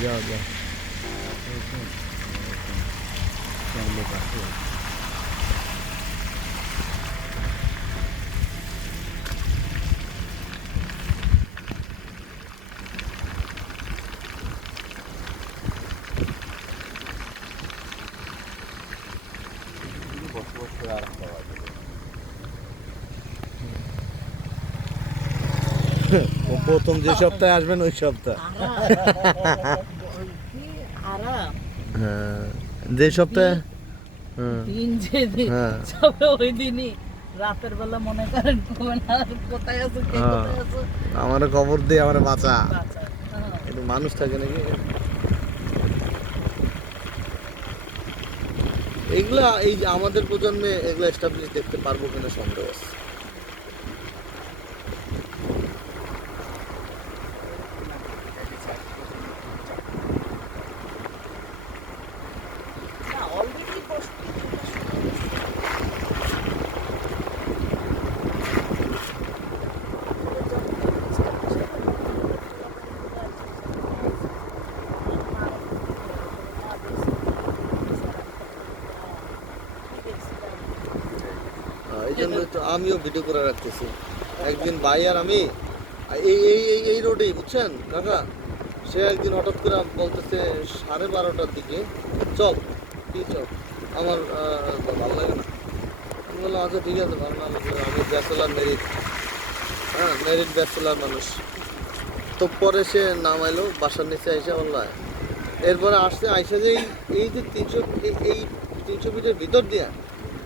Gel gel. Evet, evet. Kendine bakıyorum. Boş boş bir araba var. প্রথম যে সপ্তাহে আসবেন ওই সপ্তাহ। হ্যাঁ যে সপ্তাহে? হ্যাঁ। দিন হ্যাঁ। সবে ওই দিনই। রাতের বেলা মনে করেন কোথায় আছো কে। কোথায় আছো? আমার খবর দিয়ে আমার বাঁচা। কিন্তু মানুষ থাকে নাকি? এগুলা এই যে আমাদের প্রজন্মে এগুলা এস্টাবলিশ দেখতে পারব কিনা সন্দেহ আছে। জন্য আমিও ভিডিও করে রাখতেছি। একদিন ভাই আর আমি, এই এই এই রোডেই বুঝছেন? কাকা, সে একদিন হঠাৎ করে বলতেছে সাড়ে বারোটার দিকে, চল, কি চল? আমার ভালো লাগে না। আমি বললাম আচ্ছা ঠিক আছে, ভালো না, আমি ব্যাচেলার মেরিট হ্যাঁ মেরিট ব্যাচেলার মানুষ। তো পরে সে নামাইলো, বাসার নিচে এসে বলল আয়। এরপরে আসছে আইসা যে এই- এই যে তিনশো, এই তিনশো ফিটের ভিতর দিয়া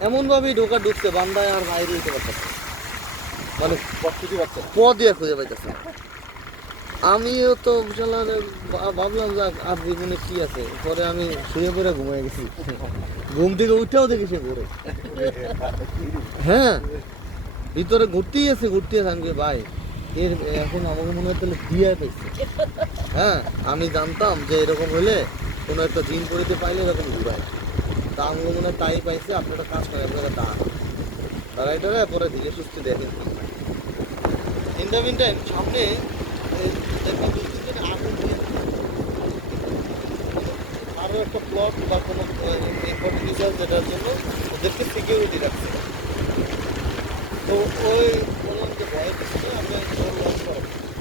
এমনভাবেই ঢোকা ঢুকছে বান্দায় আর বাইরে হইতে পারতেছে। মানে প্রস্তুতি পাচ্ছে প দিয়ে খুঁজে পাইতেছে আমিও তো বিশাল ভাবলাম যাক আর জীবনে কি আছে? পরে আমি শুয়ে পড়ে ঘুমিয়ে গেছি। ঘুম থেকে উঠেও দেখি সে ঘুরে। হ্যাঁ ভিতরে ঘুরতেই আছে ঘুরতেই বলি, ভাই এর এখন আমাকে মনে হয় তাহলে বিয়ে পাইছে হ্যাঁ আমি জানতাম যে এরকম হলে কোনো একটা দিন পড়িতে পাইলে এরকম ঘুরায়। আমাকে মনে তাই পাইছে, আপনারা কাজ করে আপনারা দাঁড়ান। দাঁড়াই টাড়ায় পরে ধীরে সুস্থে দেখেন। ইন দ্য মিন টাইম সামনে আরও একটা প্লট বা কোনো ফার্টিলাইজার যেটার জন্য ওদেরকে সিকিউরিটি রাখছে। তো ওই বললাম যে ভয় নেই আমরা লক করো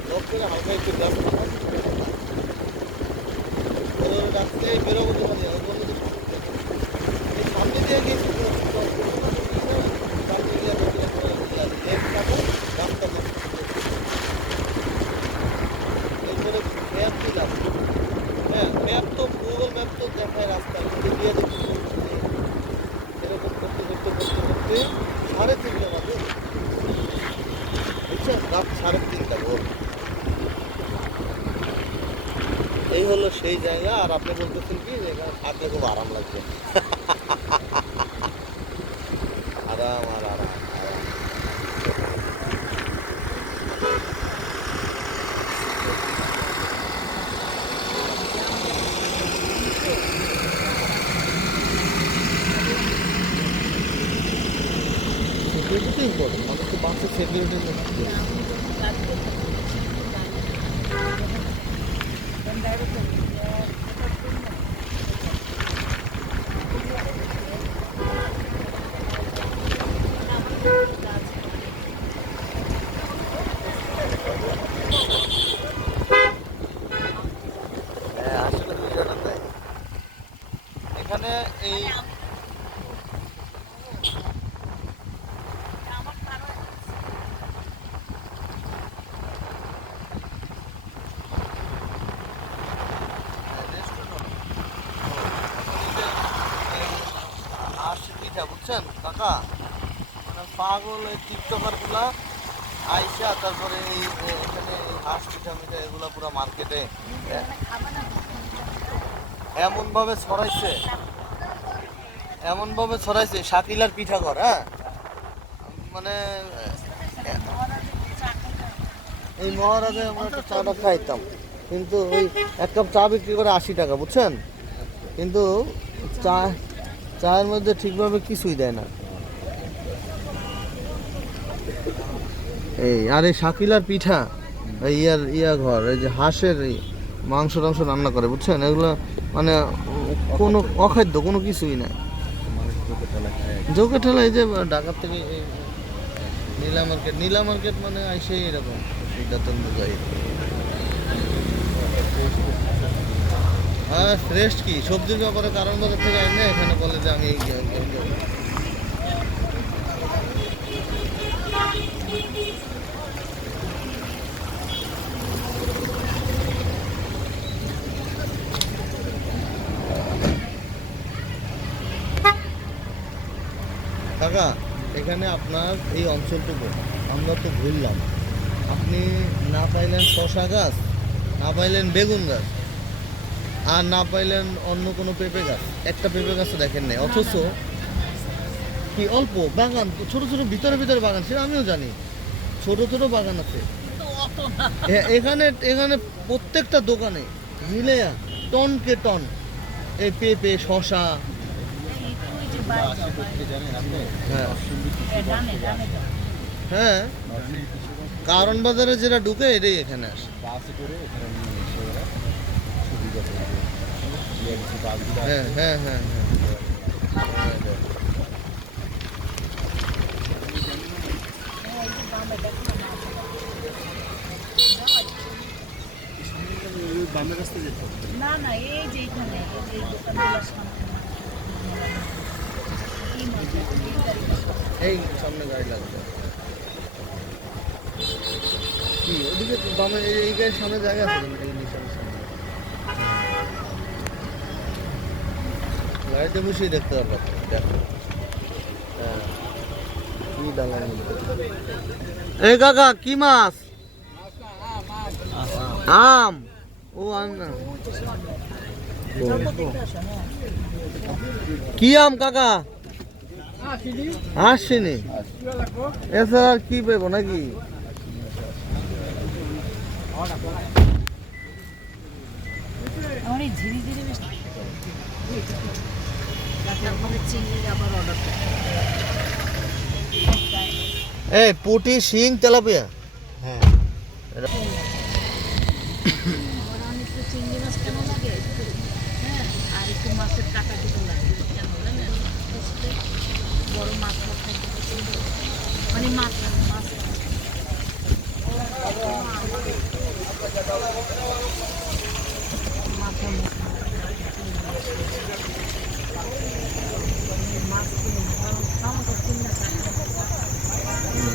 লক করে হালকা একটু গ্লাস রাখতে বেরোবো তোমার ওই বলল যে এই সামনে দিয়ে গেছি সামনে দিয়ে লেফট যাব রাস্তা দেখো এরপরে ম্যাপ দিলাম হ্যাঁ ম্যাপ তো গুগল ম্যাপ তো দেখায় রাস্তা কিন্তু দিয়ে দেখি এরকম করতে করতে করতে করতে সাড়ে তিনটা বাজে বুঝছেন রাত সাড়ে তিনটা ভোর এই হলো সেই জায়গা আর আপনি বলতেছেন কি যে এখানে থাকলে খুব আরাম লাগবে আরাম আর আরাম আরাম সিকিউরিটি তো ইম্পর্টেন্ট মানুষ তো বাঁচে সিকিউরিটি হ্যাঁ আসলে বিষয়টা তাই এখানে এই পিঠা বুঝছেন? কাকা মানে পাগল এই টিকটকারগুলা আইসা তারপরে এই এখানে হাঁস, পিঠা, মিঠা এগুলা পুরো মার্কেটে এমন ভাবে ছড়াইছে এমন ভাবে ছড়াইছে শাকিলার পিঠা ঘর হ্যাঁ? মানে এই মহারাজে আমরা একটা চাটা খাইতাম, কিন্তু ওই এক কাপ চা বিক্রি করে আশি টাকা, বুঝছেন? কিন্তু চা চায়ের মধ্যে ঠিকভাবে কিছুই দেয় না। এই, আর এই শাকিলার পিঠা ইয়ার, ইয়া ঘর, এই যে হাঁসের মাংস টাংস রান্না করে, বুঝছেন? এগুলো মানে কোনো অখাদ্য, কোনো কিছুই না মানুষ চোখে ঠেলা এই যে ঢাকার থেকে নীলা মার্কেট নীলা মার্কেট মানে আইসে এরকম। সিদ্ধার্থ যাই হ্যাঁ ফ্রেশ কি? সবজির ব্যাপারে কারণ বাজার থেকে আইনে এখানে বলে যে আমি এই- কাকা, এখানে আপনার এই অঞ্চলটুকু, আমরা তো ঘুরলাম। আপনি না পাইলেন শশা গাছ, না পাইলেন বেগুন গাছ। আর না পাইলেন অন্য কোনো পেঁপে গাছ। একটা পেঁপে গাছও দেখেন নাই অথচ কি অল্প? বাগান ছোট ছোট ভিতরে ভিতরে বাগান সেটা আমিও জানি। ছোট ছোট বাগান আছে। এখানে এখানে প্রত্যেকটা দোকানে মিলে টনকে টন এই পেঁপে শশা হ্যাঁ। হ্যাঁ। কারণ বাজারে যেটা ঢুকে এটাই এখানে আসে। হ্যাঁ হ্যাঁ হ্যাঁ হ্যাঁ। না, না এই যে এখানে এই যে দোকানগুলোর সামনে। এই সামনে গাড়ি লাগবে। কি ওদিকে বামে এই- এই গাড়ির সামনে জায়গা আছে কিন্তু এই নিশানের সামনে গাড়িতে বসেই দেখতে পারব। দেখো। হ্যাঁ। এই কাকা, কি মাছ? আম। ও কি আম কাকা? আসছেনি এছাড়া কি পেবো নাকি? ঝিরি ঝিরি তারপরে চিংড়ি আবার অর্ডার এই পুটি শিং তেলাপিয়া হ্যাঁ চিংড়ি মাছ কেন লাগে হ্যাঁ আর একটু মাছের টাকা দিতে লাগে কেন জানেন? বড় মাছ মানে মাছ মাছ। মাথা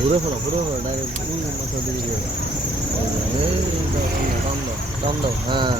ঘুরে ফেলো ঘুরে ফেলো ডাইরেক্ট মাথা দিয়ে দিয়ে দাম দাও দাম দাও হ্যাঁ